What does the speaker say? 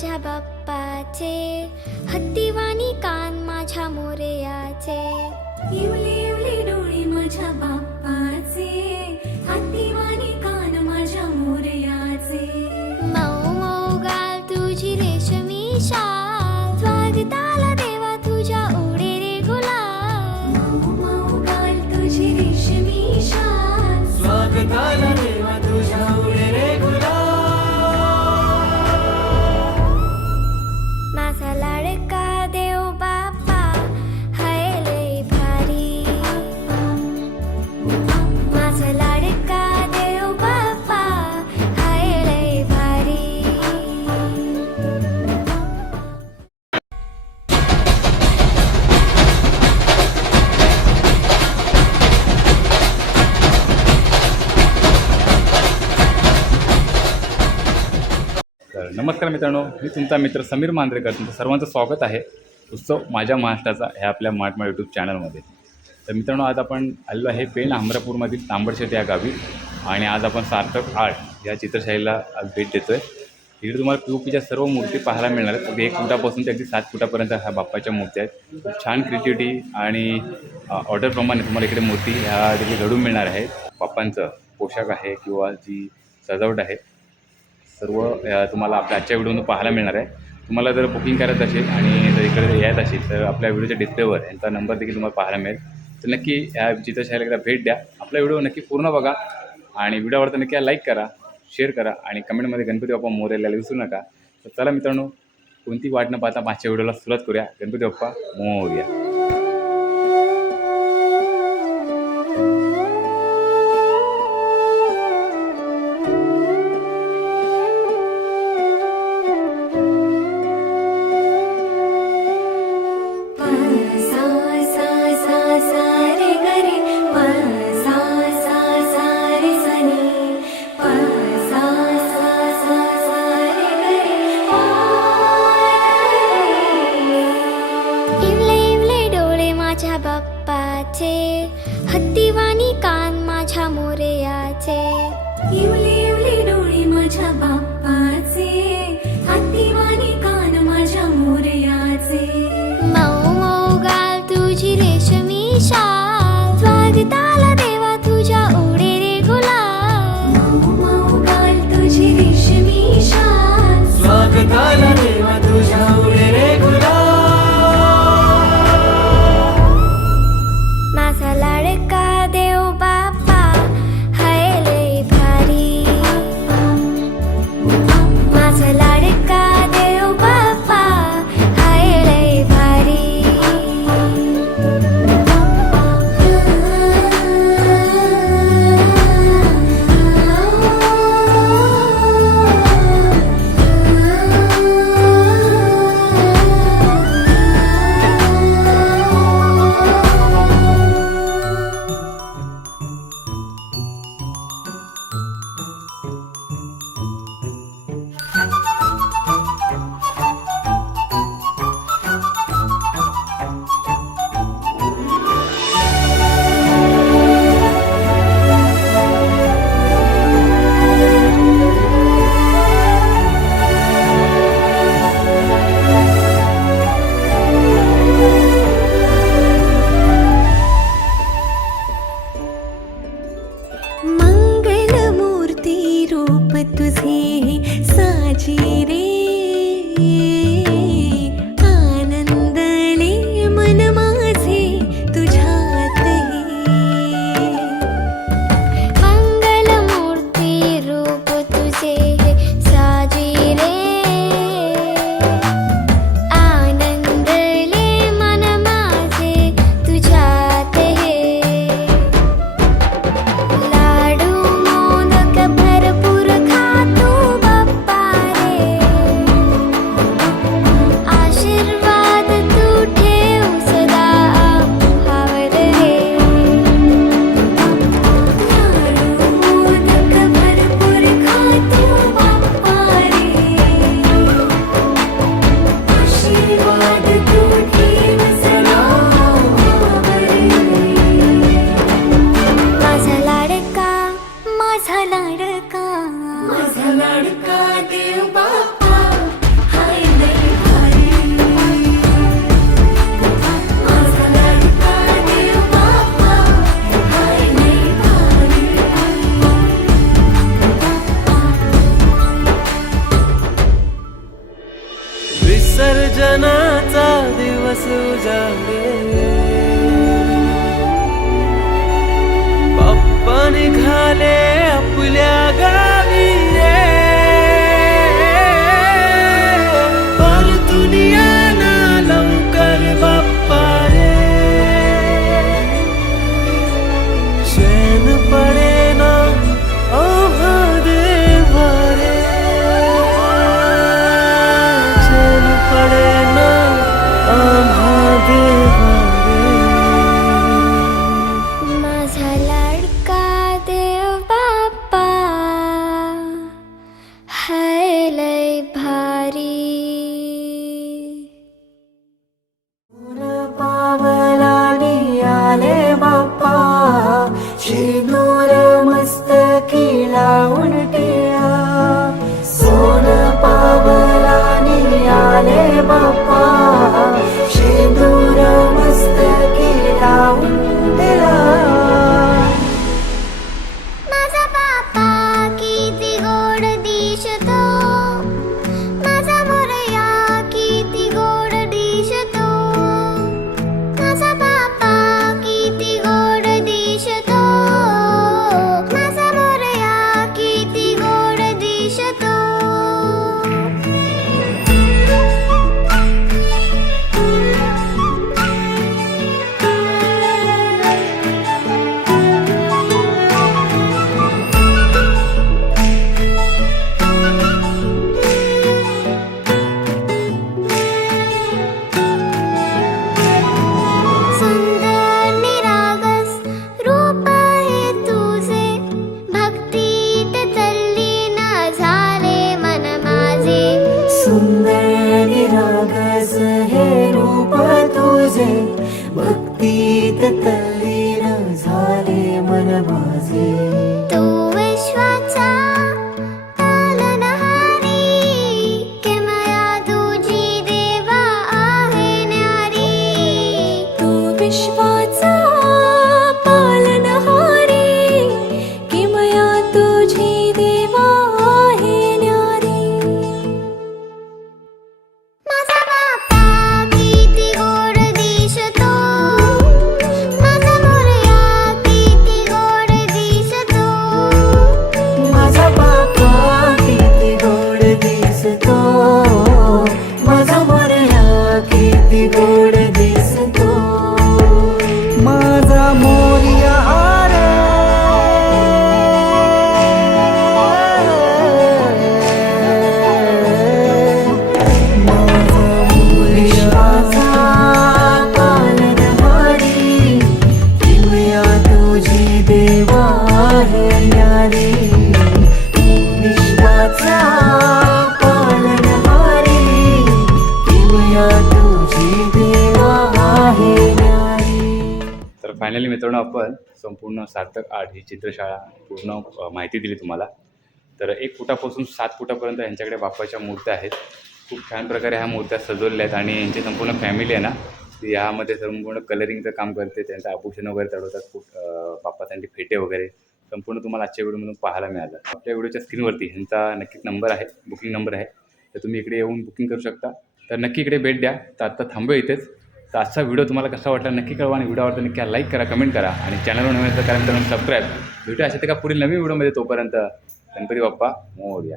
माझ्या बाप्पाचे हत्तीवाणी कान माझ्या मोरयाचे. इवली इवली डोळे माझ्या बाप्पाचे. नमस्कार मित्रांनो मी तुमचा मित्र समीर मांजरेकर तुमचं सर्वांचं स्वागत आहे. उत्सव माझ्या महाराष्ट्राचा ह्या आपल्या माटमा यूट्यूब चॅनलमध्ये तर मित्रांनो आज आपण आलेलो आहे पेण अमरापूरमधील तांबडशेत या गावी आणि आज आपण सार्थक आर्ट या चित्रशैलीला आज भेट देतो आहे इकडे तुम्हाला पी ओ पीच्या सर्व मूर्ती पाहायला मिळणार आहेत. अगदी एक फुटापासून ते अगदी सात फुटापर्यंत ह्या बाप्पाच्या मूर्ती आहेत. खूप छान क्रिएटिव्हिटी आणि ऑर्डरप्रमाणे तुम्हाला इकडे मूर्ती ह्या देखील घडून मिळणार आहेत. बाप्पांचं पोशाख आहे किंवा जी सजावट आहे सर्व तुम्हाला आपल्या आजच्या व्हिडिओमध्ये पाहायला मिळणार आहे. तुम्हाला जर बुकिंग करायचं असेल आणि जर इकडे यायचं असेल तर आपल्या व्हिडिओच्या डिस्प्लेवर यांचा नंबर देखील तुम्हाला पाहायला मिळेल. तर नक्की या चित्रशाळेला एकदा भेट द्या. आपला व्हिडिओ नक्की पूर्ण बघा. आणि व्हिडिओ आवडता नक्की लाईक करा शेअर करा आणि कमेंटमध्ये गणपती बाप्पा मोरेला विसरू नका. तर चला मित्रांनो कोणती वाट न पाहता मागच्या व्हिडिओला सुरुवात करूया. गणपती बाप्पा मोर्या बाप्पाचे हत्तीवाणी कान माझ्या मोरयाचे इवले इवले डोळे माझ्या बाप्पाचे. हातीवाणी कान माझ्या मोरयाचे मऊ मऊ गाल तुझी रेशमी शाल. स्वागताला विसर्जनाचा दिवस उजाडे पप्पा निघाले आपल्या she निरागस हे रूप तुझे भक्तीत तल्लीन झाले मन माझे. तू विश्वाचा पालनहारी किमया तुझी देवा आहे न्यारी. तू विश्वाचा फायनली मित्रांनो आपण संपूर्ण सार्थक आर्ट ही चित्रशाळा पूर्ण माहिती दिली तुम्हाला. तर एक फुटापासून सात फुटापर्यंत यांच्याकडे बाप्पाच्या मूर्त्या आहेत. खूप छान प्रकारे ह्या मूर्त्या सजवलेल्या आहेत आणि यांची संपूर्ण फॅमिली आहे ना ती यामध्ये संपूर्ण कलरिंगचं काम करते त्यांचं आभूषण वगैरे चढवतात खूप अ, बाप्पासाठी फेटे वगैरे. संपूर्ण तुम्हाला आजच्या व्हिडिओमधून पाहायला मिळालं. आपल्या व्हिडिओच्या स्क्रीनवरती ह्यांचा नक्कीच नंबर आहे बुकिंग नंबर आहे. तर तुम्ही इकडे येऊन बुकिंग करू शकता. तर नक्की इकडे भेट द्या. तर आत्ता थांबू इथेच. तर आजचा व्हिडिओ तुम्हाला कसा वाटला नक्की कळवा आणि व्हिडिओ आवडता नक्की लाईक करा कमेंट करा आणि चॅनलवर नवीन असेल तर करा मित्रांनो सबस्क्राईब. भेटू अशा ते का पुढील नवीन व्हिडिओमध्ये तोपर्यंत गणपती बाप्पा मोर्या.